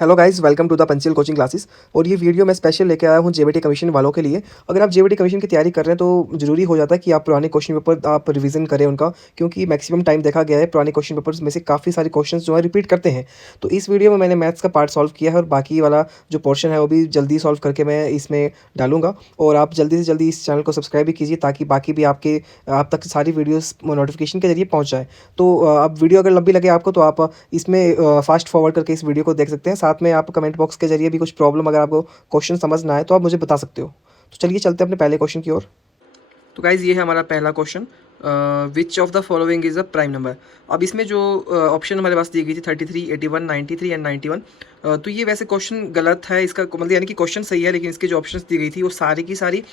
Hello guys, welcome to the pencil coaching classes. और ये video मैं स्पेशल लेके आया हूँ जेबीटी कमीशन वालों के लिए। अगर आप जेबीटी कमीशन की तैयारी कर रहे हैं तो ज़रूरी हो जाता है कि आप पुराने क्वेश्चन पेपर आप रिवीजन करें उनका, क्योंकि मैक्सिमम टाइम देखा गया है पुराने क्वेश्चन पेपर्स में से काफ़ी सारे क्वेश्चंस जो है रिपीट करते हैं। तो इस वीडियो में मैंने मैथ्स का पार्ट सॉल्व किया है और बाकी वाला जो पोर्शन है वो भी जल्दी सॉल्व करके मैं इसमें डालूंगा। और आप जल्दी से जल्दी इस चैनल को सब्सक्राइब भी कीजिए ताकि बाकी भी आप तक सारी वीडियोज़ नोटिफिकेशन के जरिए पहुँच जाए। तो अब वीडियो अगर लंबी लगे आपको तो आप इसमें फास्ट फॉरवर्ड करके इस वीडियो को देख सकते हैं। साथ में आप कमेंट बॉक्स के जरिए भी कुछ प्रॉब्लम अगर आपको क्वेश्चन समझ ना आए तो आप मुझे बता सकते हो। तो चलिए चलते हैं अपने पहले क्वेश्चन की ओर। तो गाइज़ ये है हमारा पहला question, which of the following is a prime number. अब इसमें जो ऑप्शन हमारे पास दी गई थी 33, 81, 93 एंड 91। तो ये वैसे क्वेश्चन गलत है, इसका मतलब यानी कि क्वेश्चन सही है लेकिन इसकी जो ऑप्शंस दी गई थी वो सारी की सारी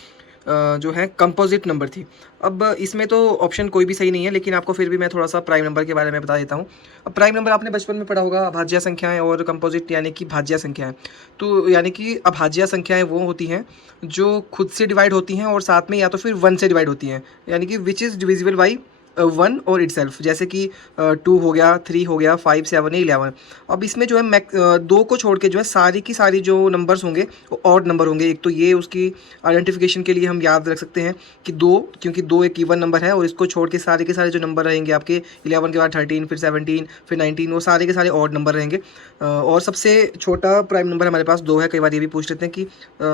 जो है कंपोजिट नंबर थी। अब इसमें तो ऑप्शन कोई भी सही नहीं है, लेकिन आपको फिर भी मैं थोड़ा सा प्राइम नंबर के बारे में बता देता हूँ। अब प्राइम नंबर आपने बचपन में पढ़ा होगा, अभाज्य संख्याएं और कंपोजिट यानी कि भाज्य संख्याएं। तो यानी कि अभाज्य संख्याएं वो होती हैं जो खुद से डिवाइड होती हैं और साथ में या तो फिर वन से डिवाइड होती हैं, यानी कि which is divisible by one और इटसेल्फ, जैसे कि 2 हो गया, 3 हो गया, 5, 7 या 11। अब इसमें जो है दो को छोड़ के जो है सारी की सारी जो नंबर्स होंगे वो ऑड नंबर होंगे। एक तो ये उसकी आइडेंटिफिकेशन के लिए हम याद रख सकते हैं कि दो, क्योंकि दो एक इवन नंबर है और इसको छोड़ के सारे के सारे जो नंबर रहेंगे आपके 11 के बाद 13, फिर 17, फिर 19, वो सारे के सारे ऑड नंबर रहेंगे। और सबसे छोटा प्राइम नंबर हमारे पास 2 है। कई बार ये भी पूछ लेते हैं कि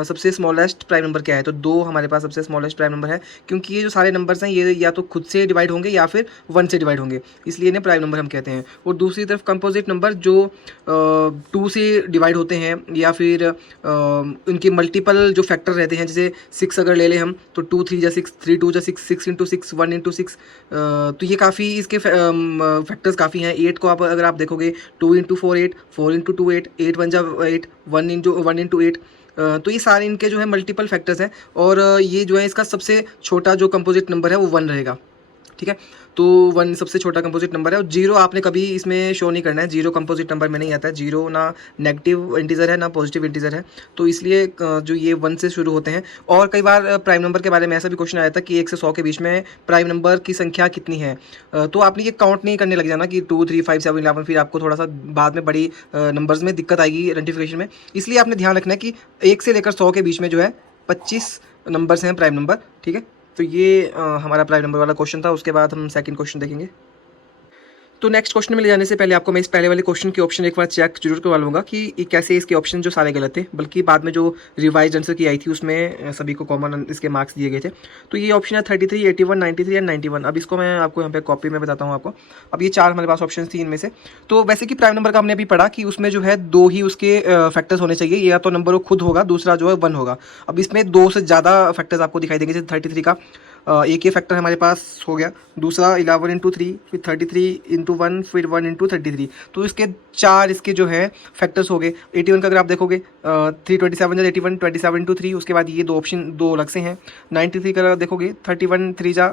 सबसे स्मॉलेस्ट प्राइम नंबर क्या है, तो 2 हमारे पास सबसे स्मॉलेस्ट प्राइम नंबर है, क्योंकि ये जो सारे नंबर्स हैं ये या तो खुद से डिवाइड होंगे या फिर 1 से डिवाइड होंगे, इसलिए इन्हें प्राइम नंबर हम कहते हैं। और दूसरी तरफ कंपोजिट नंबर जो 2 से डिवाइड होते हैं या फिर उनके मल्टीपल जो फैक्टर रहते हैं, जैसे 6 अगर ले लें हम तो 2 3 जा 6, 3 2 जा 6, 6 इंटू 6, 1 इंटू 6। तो ये काफ़ी इसके फैक्टर्स काफ़ी हैं। 8 को आप अगर आप देखोगे 2 इंटू 4 8, 4 इंटू 2 8, 8 1 जा 8, 1 इंटू 8। तो ये सारे इनके जो है मल्टीपल फैक्टर्स हैं। और ये जो है इसका सबसे छोटा जो कंपोजिट नंबर है वो 1 रहेगा। ठीक है, तो 1 सबसे छोटा कंपोजिट नंबर है। और 0 आपने कभी इसमें शो नहीं करना है, 0 कंपोजिट नंबर में नहीं आता है। 0 ना नेगेटिव इंटीजर है ना पॉजिटिव इंटीजर है, तो इसलिए जो ये 1 से शुरू होते हैं। और कई बार प्राइम नंबर के बारे में ऐसा भी क्वेश्चन आया था कि 1 से 100 के बीच में प्राइम नंबर की संख्या कितनी है। तो आपने ये काउंट नहीं करने लग जाना कि 2 3 5 7 11, फिर आपको थोड़ा सा बाद में बड़ी नंबर्स में दिक्कत आएगी आइडेंटिफिकेशन में। इसलिए आपने ध्यान रखना है कि 1 से लेकर 100 के बीच में जो है 25 नंबर्स हैं प्राइम नंबर। ठीक है, तो ये हमारा प्राइम नंबर वाला क्वेश्चन था। उसके बाद हम सेकंड क्वेश्चन देखेंगे। तो नेक्स्ट क्वेश्चन में ले जाने से पहले आपको मैं इस पहले वाले क्वेश्चन के ऑप्शन एक बार चेक जरूर करवा लूँगा कि कैसे इसके ऑप्शन जो सारे गलत थे, बल्कि बाद में जो रिवाइज आंसर की आई थी उसमें सभी को कॉमन इसके मार्क्स दिए गए थे। तो ये ऑप्शन है 33, 81, 93 एंड 91। अब इसको मैं आपको यहाँ पे कॉपी में बताता हूँ आपको। अब ये 4 हमारे पास ऑप्शन थी इनमें से। तो वैसे कि प्राइम नंबर का हमने अभी पढ़ा कि उसमें जो है 2 ही उसके फैक्टर्स होने चाहिए, या तो नंबर वो खुद होगा, दूसरा जो है 1 होगा। अब इसमें 2 से ज़्यादा फैक्टर्स आपको दिखाई देंगे, जैसे 33 का एक ये फैक्टर हमारे पास हो गया, दूसरा 11 इंटू 3, फिर 33 इंटू 1, फिर 1 इंटू 33। तो इसके 4 इसके जो है फैक्टर्स हो गए। 81 का अगर आप देखोगे 327 जा 81, 27 इंटू 3, उसके बाद ये 2 ऑप्शन 2 अलग से हैं। 93 का अगर देखोगे 31 3 जा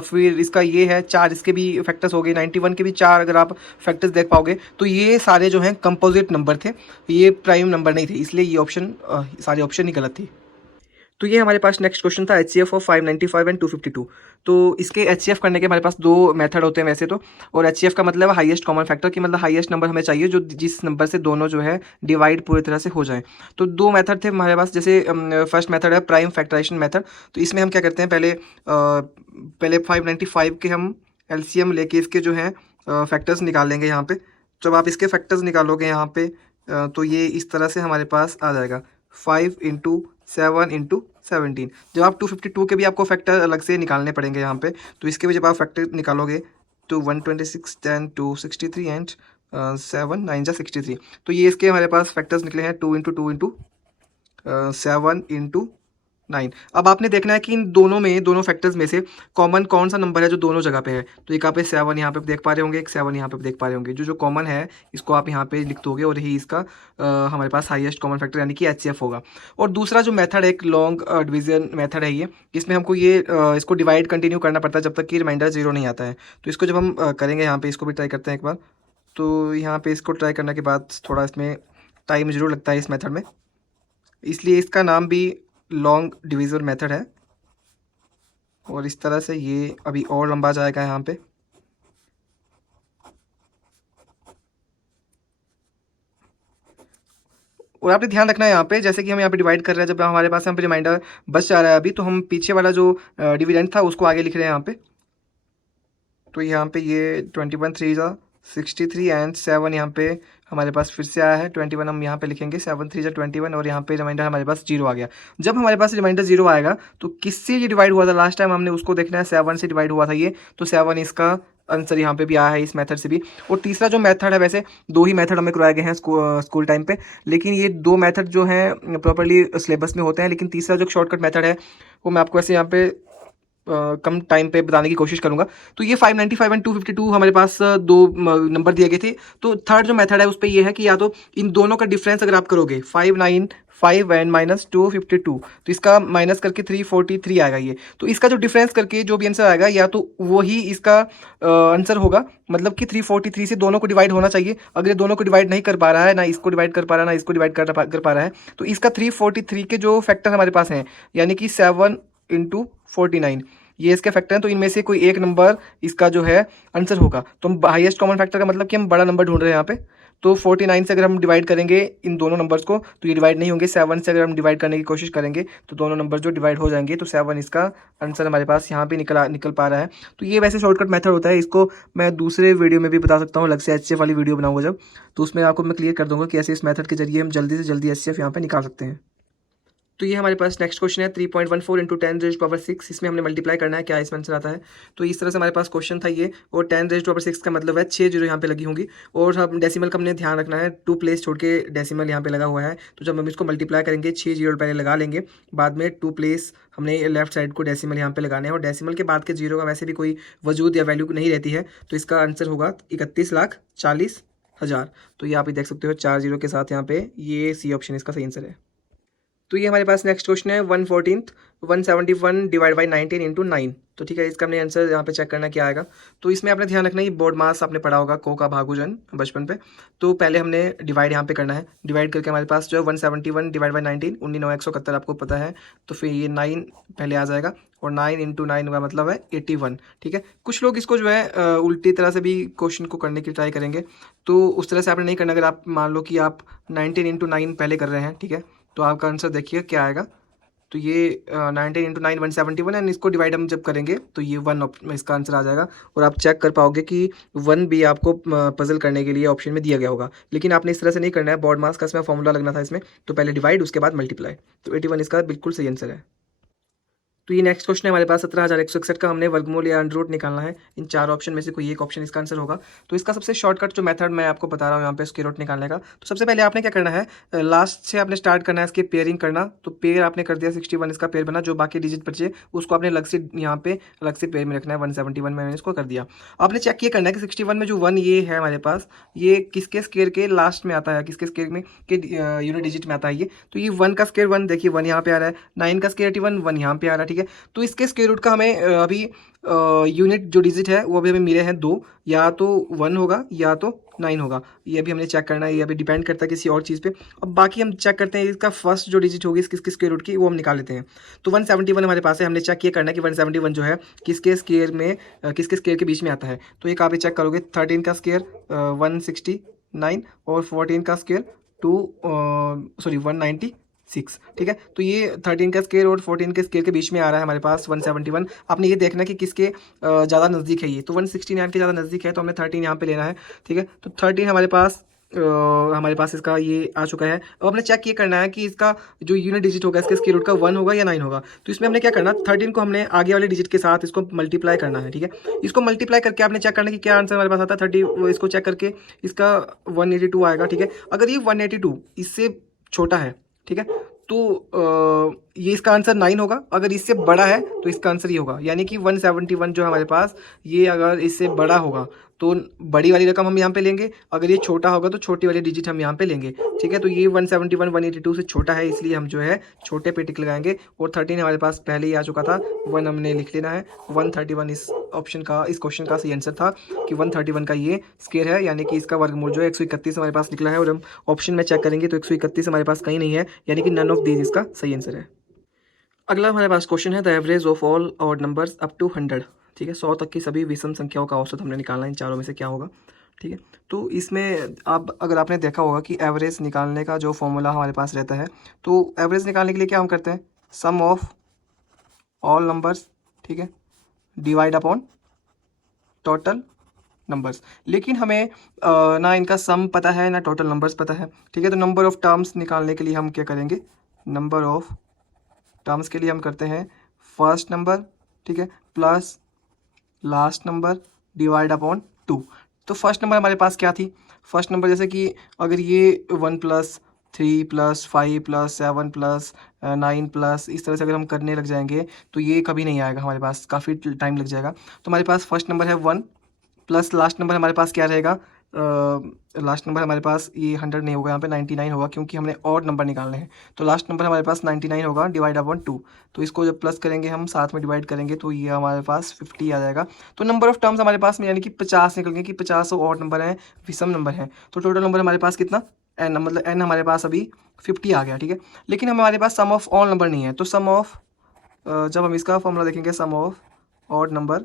फिर इसका ये है 4, इसके भी फैक्टर्स हो गए। 91 के भी 4 अगर आप फैक्टर्स देख पाओगे, तो ये सारे जो हैं कंपोजिट नंबर थे, ये प्राइम नंबर नहीं थे, इसलिए ये ऑप्शन सारे ऑप्शन ही गलत थी। तो ये हमारे पास नेक्स्ट क्वेश्चन था HCF ऑफ 595 एंड 252। तो इसके HCF करने के हमारे पास 2 मेथड होते हैं वैसे तो। और HCF का मतलब है हाईएस्ट कॉमन फैक्टर, की मतलब हाईएस्ट नंबर हमें चाहिए जो जिस नंबर से दोनों जो है डिवाइड पूरी तरह से हो जाए। तो 2 मेथड थे हमारे पास। जैसे फर्स्ट मेथड है प्राइम फैक्टराइजेशन मेथड। तो इसमें हम क्या करते हैं, पहले 595 के हम LCM लेके इसके जो है फैक्टर्स निकाल लेंगे यहाँ पे। जब आप इसके फैक्टर्स निकालोगे यहाँ पे तो ये इस तरह से हमारे पास आ जाएगा 5 इंटू 7 इंटू 17। जब आप 252 के भी आपको फैक्टर अलग से निकालने पड़ेंगे यहाँ पे, तो इसके भी जब आप फैक्टर निकालोगे तो 126 10 263 एंड 7 9 जा 63। तो ये इसके हमारे पास फैक्टर्स निकले हैं 2 इंटू 2 इंटू 7 इंटू 9। अब आपने देखना है कि इन दोनों में, दोनों फैक्टर्स में से कॉमन कौन सा नंबर है जो दोनों जगह पे है। तो एक यहाँ पे 7 यहाँ पे देख पा रहे होंगे, एक 7 यहाँ पे देख पा रहे होंगे। जो जो कॉमन है इसको आप यहाँ पे लिख दोगे और यही इसका हमारे पास हाईएस्ट कॉमन फैक्टर यानी कि HCF होगा। और दूसरा जो मेथड है एक लॉन्ग डिवीजन मेथड है ये, इसमें हमको ये इसको डिवाइड कंटिन्यू करना पड़ता है जब तक कि रिमाइंडर 0 नहीं आता है। तो इसको जब हम करेंगे यहाँ पे, इसको भी ट्राई करते हैं एक बार। तो यहाँ पे इसको ट्राई करने के बाद थोड़ा इसमें टाइम जरूर लगता है इस मेथड में, इसलिए इसका नाम भी लॉन्ग डिवीजन मेथड है। और इस तरह से ये अभी और लंबा जाएगा यहाँ पे। और आपने ध्यान रखना है यहाँ पे, जैसे कि हम यहाँ पे डिवाइड कर रहे हैं, जब हमारे पास यहाँ पे रिमाइंडर बच जा रहा है अभी, तो हम पीछे वाला जो डिविडेंड था उसको आगे लिख रहे हैं यहाँ पे। तो यहाँ पे ये 21 3 जा 63 एंड 7 यहाँ पे हमारे पास फिर से आया है 21, हम यहाँ पे लिखेंगे 7 3 जा 21 और यहाँ पे रिमाइंडर हमारे पास 0 आ गया। जब हमारे पास रिमाइंडर 0 आएगा तो किससे ये डिवाइड हुआ था लास्ट टाइम, हमने उसको देखना है, 7 से डिवाइड हुआ था ये, तो 7 इसका आंसर यहाँ पे भी आया है इस मेथड से भी। और तीसरा जो मेथड है, वैसे दो ही मेथड हमें करवाए गए हैं स्कूल टाइम पे, लेकिन ये दो मेथड जो हैं प्रॉपर्ली सिलेबस में होते हैं, लेकिन तीसरा जो शॉर्टकट मेथड है वो मैं आपको ऐसे यहाँ पे कम टाइम पे बताने की कोशिश करूंगा। तो ये 595 एंड 252 हमारे पास दो नंबर दिए गए थे। तो थर्ड जो मेथड है उस पर ये है कि या तो इन दोनों का डिफरेंस अगर आप करोगे 595 एंड माइनस 252, तो इसका माइनस करके 343 आएगा ये। तो इसका जो डिफरेंस करके जो भी आंसर आएगा या तो वही इसका आंसर होगा, मतलब कि 343 से दोनों को डिवाइड होना चाहिए। अगर ये दोनों को डिवाइड नहीं कर पा रहा है, ना इसको डिवाइड कर पा रहा है, ना इसको डिवाइड कर पा रहा है, तो इसका 343 के जो फैक्टर हमारे पास हैं, यानी कि 7 इंटू 49, ये इसके फैक्टर हैं, तो इनमें से कोई एक नंबर इसका जो है आंसर होगा। तो हम हाईएस्ट कॉमन फैक्टर का मतलब कि हम बड़ा नंबर ढूंढ रहे हैं यहाँ पे। तो 49 से अगर हम डिवाइड करेंगे इन दोनों नंबर्स को तो ये डिवाइड नहीं होंगे। 7 से अगर हम डिवाइड करने की कोशिश करेंगे तो दोनों नंबर जो डिवाइड हो जाएंगे, तो 7 इसका आंसर हमारे पास यहाँ पे निकल पा रहा है। तो ये वैसे शॉर्टकट मेथड होता है, इसको मैं दूसरे वीडियो में भी बता सकता हूँ, अलग से एचसीएफ वाली वीडियो बनाऊंगा जब, तो उसमें आपको मैं क्लियर कर दूंगा कि ऐसे इस मेथड के जरिए हम जल्दी से जल्दी एचसीएफ यहाँ पे निकाल सकते हैं। तो ये हमारे पास नेक्स्ट क्वेश्चन है 3.14 इंटू 10⁻⁶, इसमें हमने मल्टीप्लाई करना है, क्या इसमें आंसर आता है। तो इस तरह से हमारे पास क्वेश्चन था ये, और 10⁻⁶ का मतलब है 6 जीरो यहाँ पे लगी होंगी, और हम डेसिमल का हमने ध्यान रखना है, 2 प्लेस छोड़ के डेसिमल यहाँ पे लगा हुआ है। तो जब हम इसको मल्टीप्लाई करेंगे 6 जीरो पहले लगा लेंगे, बाद में 2 प्लेस हमने लेफ्ट साइड को डेसिमल यहाँ पे लगाने हैं, और डेसिमल के बाद के जीरो का वैसे भी कोई वजूद या वैल्यू नहीं रहती है, तो इसका आंसर होगा 31,40,000। तो ये आप ही देख सकते हो 4 जीरो के साथ यहाँ पे, ये सी ऑप्शन इसका सही आंसर है। तो ये हमारे पास नेक्स्ट क्वेश्चन है 1/14 171 डिवाइड बाई 19 इंटू 9। तो ठीक है, इसका हमने आंसर यहाँ पे चेक करना क्या आएगा। तो इसमें आपने ध्यान रखना है, बोर्ड मास आपने पढ़ा होगा को का भागुजन बचपन पे। तो पहले हमने डिवाइड यहाँ पे करना है, डिवाइड करके हमारे पास जो है 171 डिवाइड बाई 19 19,971 आपको पता है, तो फिर ये 9 पहले आ जाएगा, और 9 इंटू 9 का मतलब है 81। ठीक है, कुछ लोग इसको जो है उल्टी तरह से भी क्वेश्चन को करने की ट्राई करेंगे, तो उस तरह से आपने नहीं करना। अगर आप मान लो कि आप 19 इंटू 9 पहले कर रहे हैं, ठीक है, तो आपका आंसर देखिए क्या आएगा। तो ये 19 इंटू 9 171, एंड इसको डिवाइड हम जब करेंगे तो ये 1 में इसका आंसर आ जाएगा, और आप चेक कर पाओगे कि 1 भी आपको पजल करने के लिए ऑप्शन में दिया गया होगा। लेकिन आपने इस तरह से नहीं करना है, बोर्ड मास का इसमें फॉर्मूला लगना था इसमें, तो पहले डिवाइड उसके बाद मल्टीप्लाई। तो 81 इसका बिल्कुल सही आंसर है। तो ये नेक्स्ट क्वेश्चन है हमारे पास 17,161 का, हमने वर्गमूल या अंडर रूट निकालना है। इन चार ऑप्शन में से कोई एक ऑप्शन इसका आंसर होगा। तो इसका सबसे शॉर्टकट जो मेथड मैं आपको बता रहा हूँ यहाँ पे स्क्वायर रूट निकालने का, तो सबसे पहले आपने क्या करना है, लास्ट से आपने स्टार्ट करना है इसकी पेयरिंग करना। तो पेयर आपने कर दिया 61, इसका पेयर बना, जो बाकी डिजिट बचे उसको आपने अलग से यहाँ पे अलग से पेयर में रखना है। 171 में मैंने इसको कर दिया। आपने चेक ये करना है कि 61 में जो 1 ये है हमारे पास, ये किसके स्क्वायर के लास्ट में आता है, किसके स्क्वायर में के यूनिट डिजिट में आता है ये। तो ये 1 का स्क्वायर 1, देखिए 1 यहाँ पे आ रहा है, 9 का स्क्वायर 81 1 यहाँ पे आ रहा है। ठीक है, तो इसके स्क्वायर रूट का हमें अभी यूनिट जो डिजिट है वो अभी हमें मिले हैं 2, या तो 1 होगा या तो 9 होगा। ये अभी हमने चेक करना है, ये अभी डिपेंड करता है किसी और चीज़ पे। अब बाकी हम चेक करते हैं इसका फर्स्ट जो डिजिट होगी किसके स्क्वायर रूट की, वो हम निकाल लेते हैं। तो 171 हमारे पास है, हमने चेक ये करना है कि 171 जो है किसके स्क्वायर में किसके स्क्वायर के बीच में आता है। तो एक आप चेक करोगे 13 का स्क्वायर 169, और 14 का स्क्वायर 196। ठीक है, तो ये 13 का स्क्वायर और 14 के स्क्वायर के बीच में आ रहा है हमारे पास 171। आपने ये देखना कि किसके ज़्यादा नज़दीक है ये, तो 169 के ज़्यादा नज़दीक है, तो हमें 13 यहाँ पे लेना है। ठीक है, तो 13 हमारे पास इसका ये आ चुका है। अब हमने चेक ये करना है कि इसका जो यूनिट डिजिट होगा इसके स्क्वायर रूट का 1 होगा या 9 होगा। तो इसमें हमने क्या करना, 13 को हमने आगे वाले डिजिट के साथ इसको मल्टीप्लाई करना है। ठीक है, इसको मल्टीप्लाई करके आपने चेक करना कि क्या आंसर हमारे पास आता है 30, इसको चेक करके इसका 182 आएगा। ठीक है, अगर ये 182 इससे छोटा है, ठीक है, तो ये इसका आंसर 9 होगा। अगर इससे बड़ा है तो इसका आंसर ये होगा, यानी कि 171 जो हमारे पास, ये अगर इससे बड़ा होगा तो बड़ी वाली रकम हम यहाँ पे लेंगे, अगर ये छोटा होगा तो छोटी वाली डिजिट हम यहाँ पे लेंगे। ठीक है, तो ये 171 182 से छोटा है, इसलिए हम जो है छोटे पे टिक लगाएंगे। और 13 हमारे पास पहले ही आ चुका था, 1 हमने लिख लेना है। 131 इस ऑप्शन का, इस क्वेश्चन का सही आंसर था कि 131 का ये स्क्वायर है, यानी कि इसका वर्गमूल जो है 131 हमारे पास निकला है। और हम ऑप्शन में चेक करेंगे तो 131 हमारे पास कहीं नहीं है, यानी कि नन ऑफ दीज इसका सही आंसर है। अगला हमारे पास क्वेश्चन है the average of all odd numbers up to 100। ठीक है, 100 तक की सभी विषम संख्याओं का औसत हमने निकालना है, इन चारों में से क्या होगा। ठीक है। तो इसमें आप अगर आपने देखा होगा कि एवरेज निकालने का जो फॉर्मूला हमारे पास रहता है, तो एवरेज निकालने के लिए क्या हम करते हैं, सम ऑफ ऑल नंबर्स, ठीक है, डिवाइड अपॉन टोटल नंबर्स। लेकिन हमें ना इनका सम पता है ना टोटल नंबर्स पता है, ठीक है। तो नंबर ऑफ टर्म्स निकालने के लिए हम क्या करेंगे, नंबर ऑफ टर्म्स के लिए हम करते हैं फर्स्ट नंबर, ठीक है, plus last number divide upon 2। तो फर्स्ट नंबर हमारे पास क्या थी, फर्स्ट नंबर जैसे कि अगर ये 1+3+5+7+9+ इस तरह से अगर हम करने लग जाएंगे तो ये कभी नहीं आएगा हमारे पास, काफ़ी टाइम लग जाएगा। तो हमारे पास फर्स्ट नंबर है 1 प्लस लास्ट नंबर हमारे पास क्या रहेगा, लास्ट नंबर हमारे पास ये 100 नहीं होगा, यहाँ पे 99 होगा क्योंकि हमने और नंबर निकालने हैं। तो लास्ट नंबर हमारे पास 99 होगा डिवाइड अपॉन 2। तो इसको जब प्लस करेंगे हम साथ में डिवाइड करेंगे तो ये हमारे पास 50 आ जाएगा। तो नंबर ऑफ टर्म्स हमारे पास में यानी कि 50 निकल गए कि 50 और नंबर हैं, विषम नंबर हैं। तो टोटल नंबर हमारे पास कितना, एन, मतलब एन हमारे पास अभी 50 आ गया, ठीक है। लेकिन हमारे पास सम ऑफ ऑल नंबर नहीं है। तो सम ऑफ, जब हम इसका फॉर्मूला देखेंगे सम ऑफ ऑड नंबर,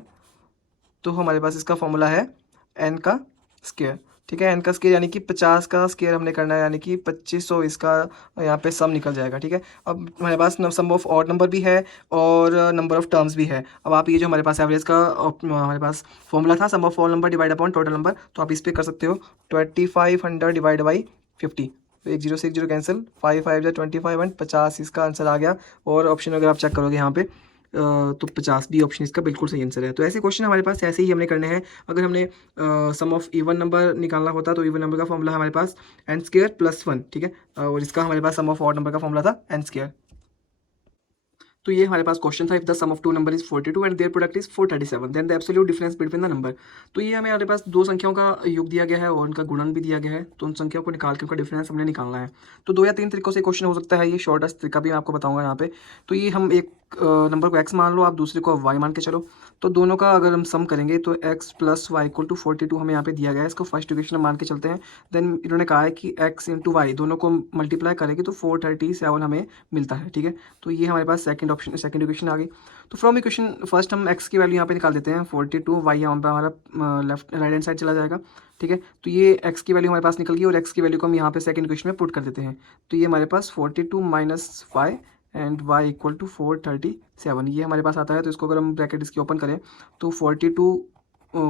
तो हमारे पास इसका फॉर्मूला है एन का स्क्वायर, ठीक है। एन का स्क्वायर यानी कि 50 का स्क्वायर हमने करना है, यानी कि 2500 इसका यहाँ पे सम निकल जाएगा, ठीक है। अब हमारे पास सम ऑफ ऑड नंबर भी है और नंबर ऑफ टर्म्स भी है। अब आप ये जो हमारे पास एवरेज का हमारे पास फॉर्मूला था sum of all number divide upon total number, तो आप इस पर कर सकते हो 2500 डिवाइड बाई 50। तो 1 0 से 1 0 कैंसिल, 5 5 जा 25 एंड 50 इसका आंसर आ गया। और ऑप्शन अगर आप चेक करोगे यहाँ पे तो 50 भी ऑप्शन इसका बिल्कुल सही आंसर है। तो ऐसे क्वेश्चन हमारे पास ऐसे ही हमने करने हैं। अगर हमने सम ऑफ इवन नंबर निकालना होता तो इवन नंबर का फॉर्मूला हमारे पास एन स्क्वायर प्लस 1, ठीक है। और इसका हमारे पास सम ऑफ ऑड नंबर का फॉर्मूला था एन स्क्वायर। तो ये हमारे पास क्वेश्चन था, if the sum of two number is 42 and their product is 437 then the absolute difference between the number. तो ये हमारे पास दो संख्याओं का योग दिया गया है और उनका गुणन भी दिया गया है। तो उन संख्याओं को निकाल के उनका डिफरेंस हमने निकालना है। तो 2 या 3 तरीकों से क्वेश्चन हो सकता है, ये शॉर्टेस्ट तरीका भी मैं आपको बताऊंगा यहाँ पे। तो ये हम एक नंबर को x मान लो, आप दूसरे को y मान के चलो। तो दोनों का अगर हम सम करेंगे तो x plus y equal to 42 हमें यहाँ पे दिया गया है। इसको फर्स्ट इक्वेशन मान के चलते हैं। देन इन्होंने कहा है कि x इंटू वाई दोनों को मल्टीप्लाई करेंगे तो 437 हमें मिलता है, ठीक है। तो ये हमारे पास सेकंड ऑप्शन, सेकंड इक्वेशन आ गई। तो फ्रॉम इक्वेशन फर्स्ट हम x की वैल्यू यहाँ पे निकाल देते हैं 42, y यहाँ पे हमारा लेफ्ट राइट हैंड साइड चला जाएगा, ठीक है। तो ये x की वैल्यू हमारे पास निकल गई और x की वैल्यू को हम यहाँ पे सेकंड इक्वेशन में पुट कर देते हैं। तो ये हमारे पास 42 minus 5 and y equal to 437 ये हमारे पास आता है। तो इसको अगर हम ब्रैकेट इसकी ओपन करें तो 42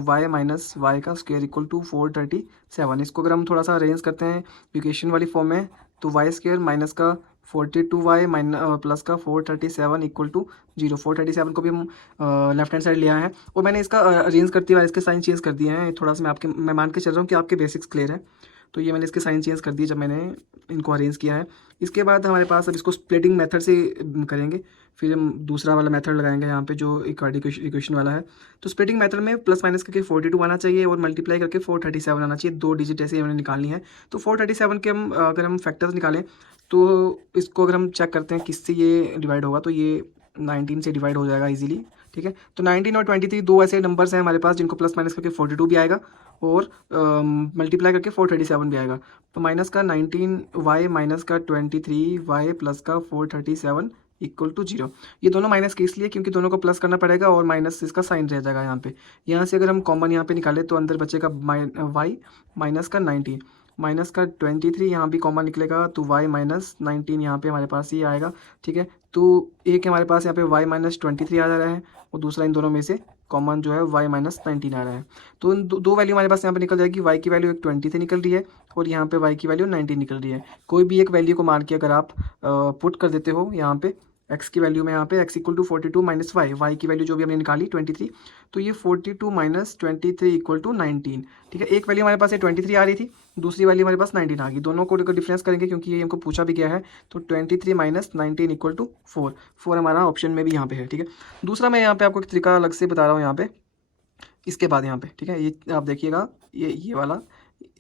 y माइनस वाई का स्क्वायर इक्वल टू 437। इसको अगर हम थोड़ा सा अरेंज करते हैं इक्वेशन वाली फॉर्म में तो वाई स्क्वायर माइनस का 42y माइनस प्लस का 437 इक्वल टू 0। 437 को भी हम लेफ्ट हैंड साइड लिया है और मैंने इसका अरेंज करते हुए इसके साइन चेंज कर दिए हैं। थोड़ा सा मैं मान के चल रहा हूँ कि आपके बेसिक्स क्लियर है। तो ये मैंने इसके साइन चेंज कर दिए जब मैंने इनको अरेंज किया है। इसके बाद हमारे पास अब इसको स्प्लिटिंग मेथड से करेंगे, फिर हम दूसरा वाला मेथड लगाएंगे यहाँ पे जो इक्वेशन वाला है। तो स्प्लिटिंग मेथड में प्लस माइनस करके 42 आना चाहिए और मल्टीप्लाई करके 437 आना चाहिए। 2 डिजिट ऐसे हमने निकालनी है। तो 437 के हम अगर हम फैक्टर्स निकालें तो इसको अगर हम चेक करते हैं किससे ये डिवाइड होगा तो ये 19 से डिवाइड हो जाएगा इजीली, ठीक है। तो 19 और 23 दो ऐसे नंबर्स हैं हमारे पास जिनको प्लस माइनस करके 42 भी आएगा और मल्टीप्लाई करके 437 भी आएगा। तो माइनस का 19y माइनस का 23y प्लस का 437 इक्वल टू 0। ये दोनों माइनस के इसलिए क्योंकि दोनों को प्लस करना पड़ेगा और माइनस इसका साइन रह जाएगा यहाँ पे। यहाँ से अगर हम कॉमन यहाँ पे निकालें तो अंदर बचेगा y माइनस का 19 माइनस का 23 यहाँ भी कॉमन निकलेगा तो y माइनस 19 यहाँ पे हमारे पास ही आएगा, ठीक है। तो एक हमारे पास यहाँ पे y माइनस 23 आ जा रहा है और दूसरा इन दोनों में से कॉमन जो है y माइनस 19 आ रहा है। तो इन दो वैल्यू हमारे पास यहाँ पे निकल जाएगी। y की वैल्यू एक 20 से निकल रही है और यहाँ पे y की वैल्यू 19 निकल रही है। कोई भी एक वैल्यू को मान के अगर आप पुट कर देते हो यहाँ पे x की वैल्यू में, यहाँ पे x equal to 42 minus y की वैल्यू जो भी हमने निकाली 23, तो ये 42 माइनस 23 इक्वल टू 19, ठीक है। एक वैल्यू हमारे पास ये 23 आ रही थी, दूसरी वैल्यू हमारे पास 19 आ गई। दोनों को डिफरेंस करेंगे क्योंकि ये हमको पूछा भी गया है। तो 23 माइनस 19 इक्वल टू 4 हमारा ऑप्शन में भी यहाँ पे है, ठीक है। दूसरा मैं यहाँ पे आपको एक तरीका अलग से बता रहा हूँ यहाँ पे, इसके बाद यहाँ पे, ठीक है। ये आप देखिएगा ये वाला।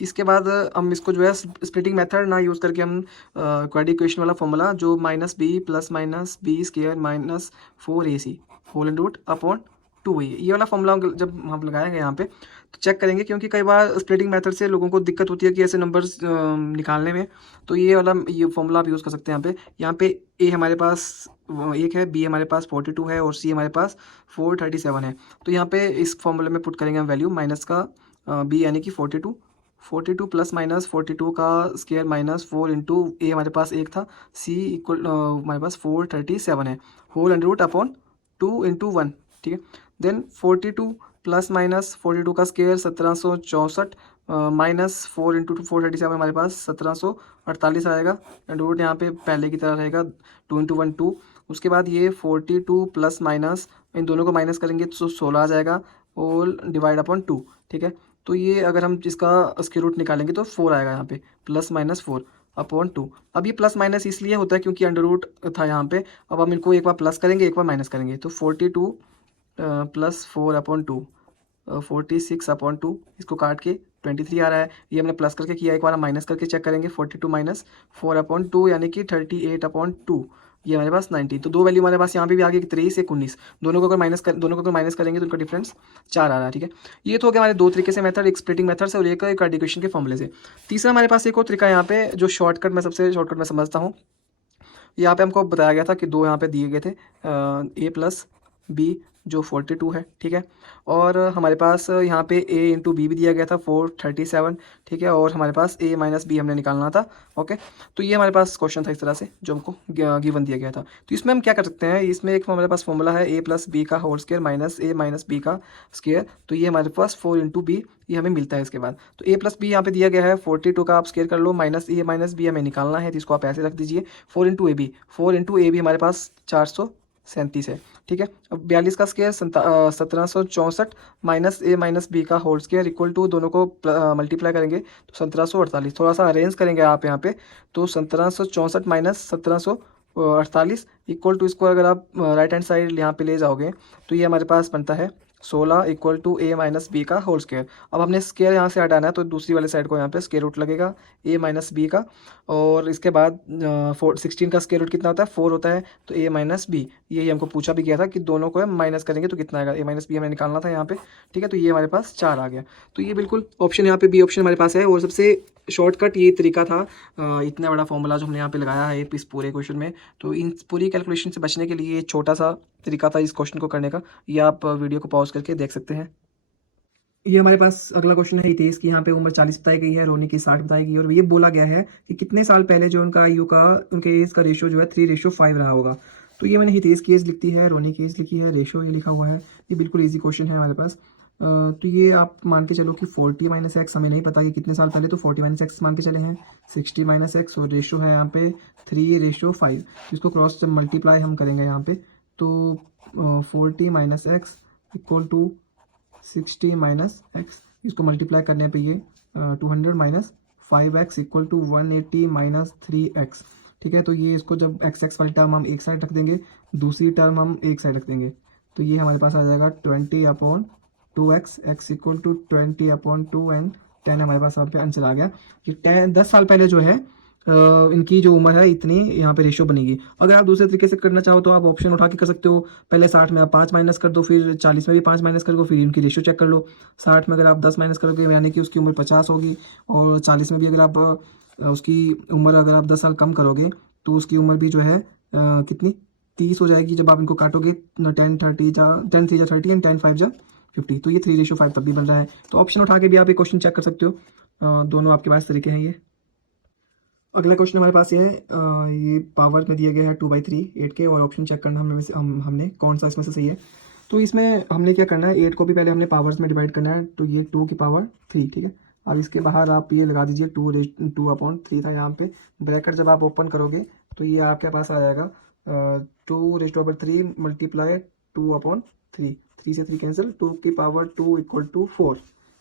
इसके बाद हम इसको जो है स्प्लिटिंग मेथड ना यूज़ करके हम क्वाड्रेटिक इक्वेशन वाला फॉर्मूला जो minus b plus minus b square minus 4ac whole root upon 2a ये वाला फॉर्मूला जब हम लगाएंगे यहाँ पे तो चेक करेंगे क्योंकि कई बार स्प्लिटिंग मेथड से लोगों को दिक्कत होती है कि ऐसे नंबर्स निकालने में। तो ये वाला फॉर्मूला आप यूज़ कर सकते हैं यहाँ पे a हमारे पास 1 है, b हमारे पास 42 है और c हमारे पास 437 है। तो यहाँ पे इस फॉर्मूले में पुट करेंगे हम वैल्यू माइनस का बी यानी कि 42, 42 प्लस माइनस 42 का स्केयर माइनस 4 इंटू ए हमारे पास एक था, सी इक्वल हमारे पास 437 है, whole under root upon 2 into 1, ठीक है। देन 42 प्लस माइनस 42 का स्केयर 1764 माइनस 4 इंटू 437 हमारे पास 1748 आएगा, अंडर रूट यहाँ पे पहले की तरह रहेगा 2 इंटू 1 2। उसके बाद ये 42 प्लस माइनस इन दोनों को माइनस करेंगे तो 16 आ जाएगा, होल डिवाइड अपॉन 2, ठीक है। तो ये अगर हम इसका स्क्वायर रूट निकालेंगे तो 4 आएगा यहाँ पे, प्लस माइनस 4 अपॉन 2। अब ये प्लस माइनस इसलिए होता है क्योंकि अंडर रूट था यहाँ पे। अब हम इनको एक बार प्लस करेंगे एक बार माइनस करेंगे, तो 42 प्लस 4 अपॉन 2, 46 अपॉन 2, इसको काट के 23 आ रहा है। ये हमने प्लस करके किया, एक बार हम माइनस करके चेक करेंगे, 42 माइनस 4 अपॉन 2 यानी कि 38 अपॉन 2, ये हमारे पास 90। तो दो वैल्यू हमारे पास यहाँ पे भी आ गई, 23 एक 19, दोनों को अगर माइनस करेंगे तो उनका डिफरेंस 4 आ रहा है, ठीक है। ये तो हो गया हमारे दो तरीके से मेथड, एक स्प्लिटिंग मेथड से और एक एडिक्वेशन के फॉर्मूले से। तीसरा हमारे पास एक और तरीका यहाँ पे जो सबसे शॉर्टकट मैं समझता हूँ। यहाँ पे हमको बताया गया था कि दो यहाँ पे दिए गए थे, ए प्लस बी जो 42 है, ठीक है। और हमारे पास यहाँ पे a इंटू बी भी दिया गया था 437, ठीक है। और हमारे पास a माइनस बी हमने निकालना था, ओके। तो ये हमारे पास क्वेश्चन था इस तरह से जो हमको गिवन दिया गया था। तो इसमें हम क्या कर सकते हैं, इसमें एक हमारे पास फॉर्मूला है a प्लस बी का whole square minus a minus b का स्क्वायर। तो ये हमारे पास 4 इंटू बी ये हमें मिलता है। इसके बाद तो a प्लस बी यहाँ पे दिया गया है, 42 का आप स्क्वायर कर लो, माइनस a माइनस बी हमें निकालना है, तो इसको आप ऐसे रख दीजिए। 4 इंटू ए बी हमारे पास 437 है, ठीक है। अब 42 का स्क्वायर 1764 माइनस ए माइनस बी का होल स्क्वायर इक्वल टू, दोनों को मल्टीप्लाई करेंगे तो 1748। थोड़ा सा अरेंज करेंगे आप यहाँ पे, तो 1764 माइनस 1748 इक्वल टू, इसको अगर आप राइट हैंड साइड यहाँ पे ले जाओगे तो ये हमारे पास बनता है 16 equal to a minus b का होल स्क्वायर। अब हमने स्क्वायर यहाँ से हटाना है तो दूसरी वाले साइड को यहाँ पे स्क्वायर रूट लगेगा ए माइनस बी का, और इसके बाद 16 का स्क्वायर रूट कितना होता है 4 होता है, तो ए माइनस बी, यही हमको पूछा भी गया था कि दोनों को माइनस करेंगे तो कितना आएगा, ए माइनस बी हमें निकालना था यहाँ पे, ठीक है। तो ये हमारे पास 4 आ गया। तो ये बिल्कुल ऑप्शन यहाँ पे बी ऑप्शन हमारे पास है, और सबसे शॉर्टकट ये तरीका था। इतना बड़ा फॉर्मूला जो हमने यहाँ पे लगाया है इस पूरे क्वेश्चन में, तो इन पूरी कैलकुलेशन से बचने के लिए छोटा सा तरीका था इस क्वेश्चन को करने का। ये आप वीडियो को पॉज करके देख सकते हैं। ये हमारे पास अगला क्वेश्चन है हितेश की। यहाँ पे उम्र 40 बताई गई है, रोनी की 60 बताई गई है, और ये बोला गया है कि कितने साल पहले जो उनका आयु का उनके एज का रेशियो जो है 3:5 रहा होगा। तो ये मैंने हितेश की एज लिख दी है, रोनी की एज लिखी है, रेशियो ये लिखा हुआ है। ये बिल्कुल ईजी क्वेश्चन है हमारे पास। तो ये आप मान के चलो कि 40 माइनस एक्स, हमें नहीं पता कि कितने साल पहले, तो 40 माइनस एक्स मान के चले हैं, 60 माइनस एक्स, और रेशियो है यहाँ पे 3:5। इसको क्रॉस जब मल्टीप्लाई हम करेंगे यहाँ पे, तो 40 minus x equal to 60 minus x, इसको मल्टीप्लाई करने पे ये 200 minus 5x equal to 180 minus 3x, ठीक है। तो ये इसको जब एक्स एक्स वाली टर्म हम एक साइड रख देंगे, दूसरी टर्म हम एक साइड रख देंगे, तो ये हमारे पास आ जाएगा 20/2x, x equal to 20/2 and 10 हमारे पास यहाँ पे आंसर आ गया कि 10 साल पहले जो है इनकी जो उम्र है इतनी यहाँ पे रेशियो बनेगी। अगर आप दूसरे तरीके से करना चाहो तो आप ऑप्शन उठा के कर सकते हो, पहले 60 में आप 5 माइनस कर दो, फिर 40 में भी 5 माइनस कर दो, फिर इनकी रेशियो चेक कर लो। 60 में अगर आप 10 माइनस करोगे यानी कि उसकी उम्र 50 होगी, और 40 में भी अगर आप उसकी उम्र अगर आप 10 साल कम करोगे तो उसकी उम्र भी जो है कितनी 30 हो जाएगी जब आप इनको काटोगे। 10 3 जा 30 एंड 10 5 जा 50, तो ये 3:5 तब भी बन रहा है। तो ऑप्शन उठा के भी आप ये क्वेश्चन चेक कर सकते हो। दोनों आपके पास तरीके हैं ये। अगला क्वेश्चन हमारे पास ये है, ये पावर में दिया गया है 2/3 8 के, और ऑप्शन चेक करना हमने कौन सा इसमें से सही है। तो इसमें हमने क्या करना है, 8 को भी पहले हमने पावर्स में डिवाइड करना है, तो ये 2 की पावर 3, ठीक है। अब इसके बाहर आप ये लगा दीजिए 2/3 था यहाँ पे, ब्रैकेट जब आप ओपन करोगे तो ये आपके पास आ जाएगा 2/3 मल्टीप्लाई 2/3, 3 से 3 कैंसिल, 2 की पावर 2 इक्वल टू 4,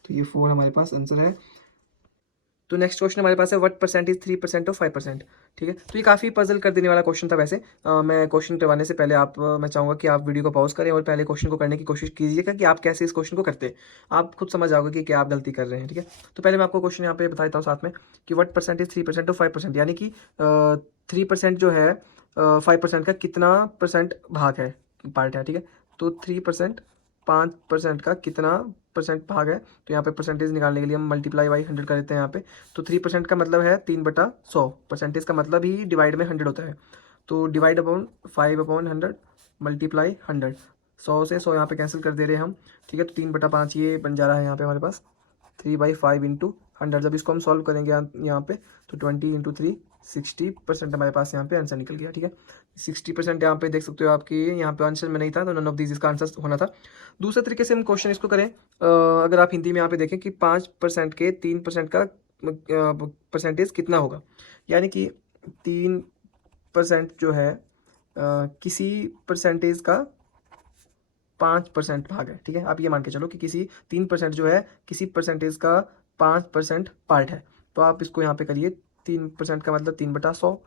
तो ये 4 हमारे पास आंसर है। तो नेक्स्ट क्वेश्चन हमारे पास है व्हाट परसेंटेज 3% और 5%, ठीक है। तो ये काफ़ी पजल कर देने वाला क्वेश्चन था वैसे। मैं क्वेश्चन करवाने से पहले मैं चाहूँगा कि आप वीडियो को पॉज करें और पहले क्वेश्चन को करने की कोशिश कीजिएगा कि आप कैसे इस क्वेश्चन को करते हैं। आप खुद समझ जाओगे कि क्या आप गलती कर रहे हैं, ठीक है। तो पहले मैं आपको क्वेश्चन यहाँ पे बता देता हूँ साथ में कि व्हाट परसेंटेज 3% और 5%, यानी कि 3% जो है 5% का कितना परसेंट भाग है, पार्ट है, ठीक है। तो 3% 5% का कितना परसेंट भाग है, तो यहाँ पे परसेंटेज निकालने के लिए हम मल्टीप्लाई बाई 100 कर देते हैं यहाँ पे। तो 3% का मतलब है 3/100, परसेंटेज का मतलब ही डिवाइड में 100 होता है, तो डिवाइड अपॉन 5/100 मल्टीप्लाई 100, 100 से 100 यहाँ पे कैंसिल कर दे रहे हैं हम, ठीक है। तो 3/5 ये बन जा रहा है यहाँ पे हमारे पास, 3/5 इंटू 100। जब इसको हम सॉल्व करेंगे यहाँ पे तो 20 इंटू 3 60% हमारे पास यहाँ पे आंसर निकल गया। ठीक है, 60% यहाँ पे देख सकते हो आपकी, यहाँ पे आंसर में नहीं था तो नन ऑफ दिस इसका आंसर होना था। दूसरे तरीके से हम क्वेश्चन इसको करें, अगर आप हिंदी में यहाँ पे देखें कि 5% के 3% का परसेंटेज कितना होगा, यानी कि 3% जो है किसी परसेंटेज का 5% भाग है। ठीक है, आप ये मान के चलो कि किसी 3% जो है किसी परसेंटेज का 5% पार्ट है। तो आप इसको यहाँ पे करिए, 3% का मतलब 3/100,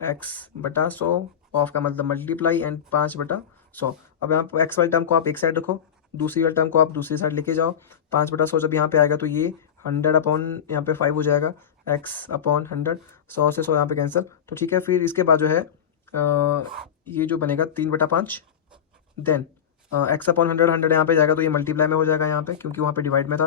x/100, ऑफ का मतलब मल्टीप्लाई एंड 5/100। अब यहाँ पर एक्स वाले टर्म को आप एक साइड रखो, दूसरी वाले टर्म को आप दूसरी साइड लेके जाओ। 5/100 जब यहाँ पे आएगा तो ये 100 अपॉन यहाँ पे 5 हो जाएगा, x/100, 100 से 100 यहाँ पे कैंसिल। तो ठीक है, फिर इसके बाद जो है ये जो बनेगा 3/5, देन x/100, 100 यहाँ पे जाएगा तो ये मल्टीप्लाई में हो जाएगा यहाँ पे, क्योंकि वहाँ पे डिवाइड में था।